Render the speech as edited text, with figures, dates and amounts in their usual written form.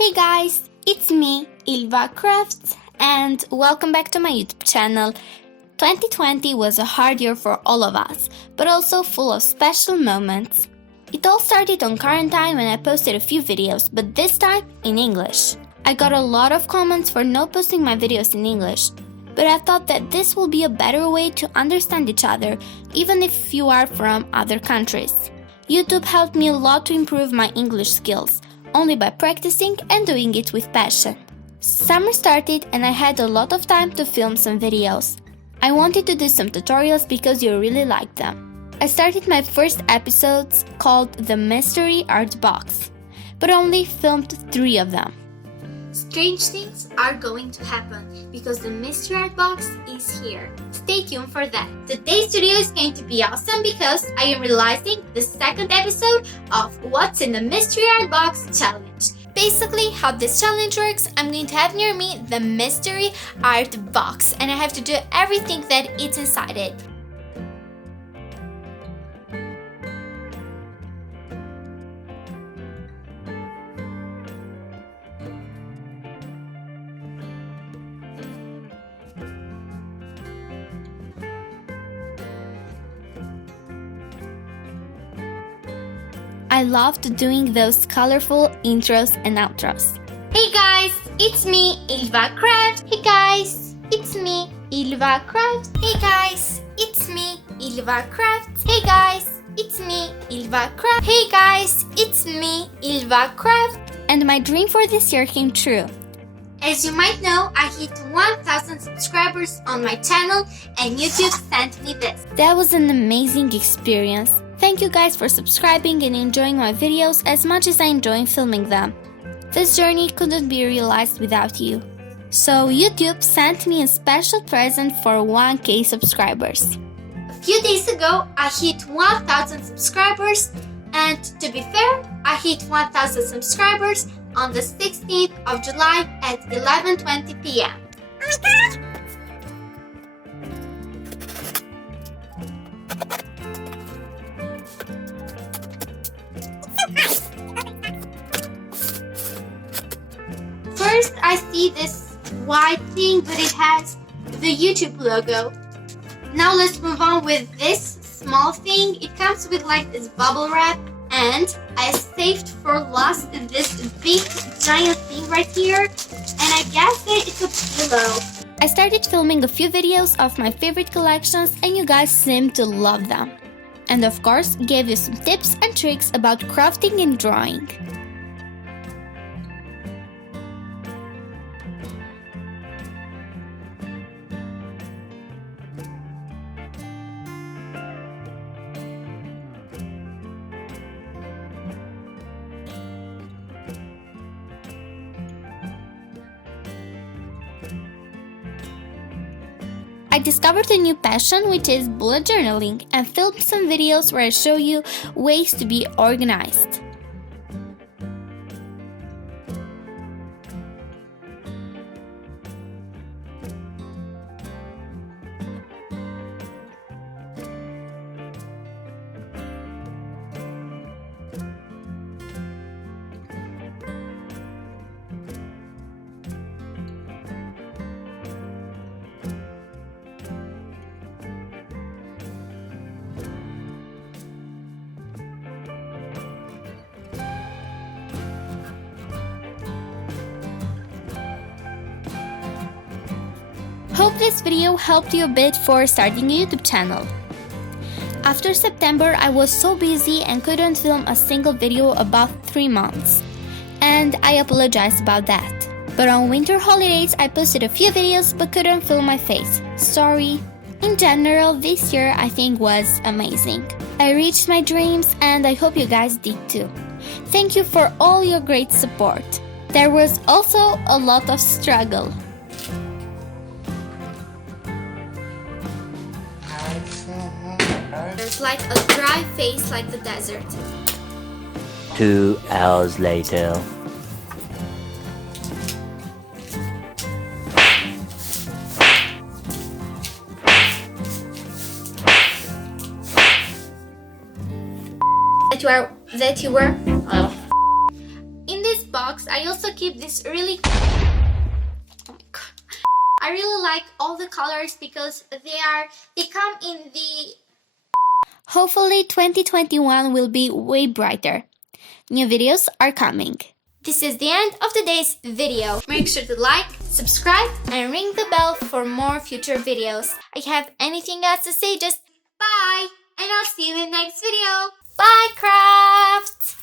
Hey guys, it's me, ILVA Crafts, and welcome back to my YouTube channel. 2020 was a hard year for all of us, but also full of special moments. It all started on quarantine when I posted a few videos, but this time in English. I got a lot of comments for not posting my videos in English, but I thought that this will be a better way to understand each other, even if you are from other countries. YouTube helped me a lot to improve my English skills, only by practicing and doing it with passion. Summer started and I had a lot of time to film some videos. I wanted to do some tutorials because you really liked them. I started my first episodes called The Mystery Art Box, but only filmed 3 of them. Strange things are going to happen because the Mystery Art Box is here. Stay tuned for that. Today's video is going to be awesome because I am realizing the second episode of What's in the Mystery Art Box challenge. Basically, how this challenge works, I'm going to have near me the Mystery Art Box and I have to do everything that it's inside it. I loved doing those colorful intros and outros. Hey guys, it's me, ILVA Craft. Hey guys, it's me, ILVA Craft. Hey guys, it's me, ILVA Craft. Hey guys, it's me, ILVA Craft. Hey guys, it's me, ILVA Craft. And my dream for this year came true. As you might know, I hit 1,000 subscribers on my channel and YouTube sent me this. That was an amazing experience. Thank you guys for subscribing and enjoying my videos as much as I enjoy filming them. This journey couldn't be realized without you. So YouTube sent me a special present for 1K subscribers. A few days ago, I hit 1,000 subscribers, and to be fair, I hit 1,000 subscribers on the 16th of July at 11:20 p.m. Oh my god! First, I see this white thing, but it has the YouTube logo. Now let's move on with this small thing. It comes with like this bubble wrap, and I saved for last this big giant thing right here, and I guess that it's a pillow. I started filming a few videos of my favorite collections, and you guys seem to love them. And of course, gave you some tips and tricks about crafting and drawing. I discovered a new passion, which is bullet journaling, and filmed some videos where I show you ways to be organized. Hope this video helped you a bit for starting a YouTube channel. After September, I was so busy and couldn't film a single video about 3 months. And I apologize about that. But on winter holidays, I posted a few videos but couldn't film my face. Sorry. In general, this year I think was amazing. I reached my dreams and I hope you guys did too. Thank you for all your great support. There was also a lot of struggle. There's like a dry face like the desert. 2 hours later. That you were. In this box, I I also keep this really... Oh my god. I really like all the colors because they come in the... Hopefully 2021 will be way brighter. New videos are coming. This is the end of today's video. Make sure to like, subscribe, and ring the bell for more future videos. If you have anything else to say, just bye, and I'll see you in the next video. Bye, crafts!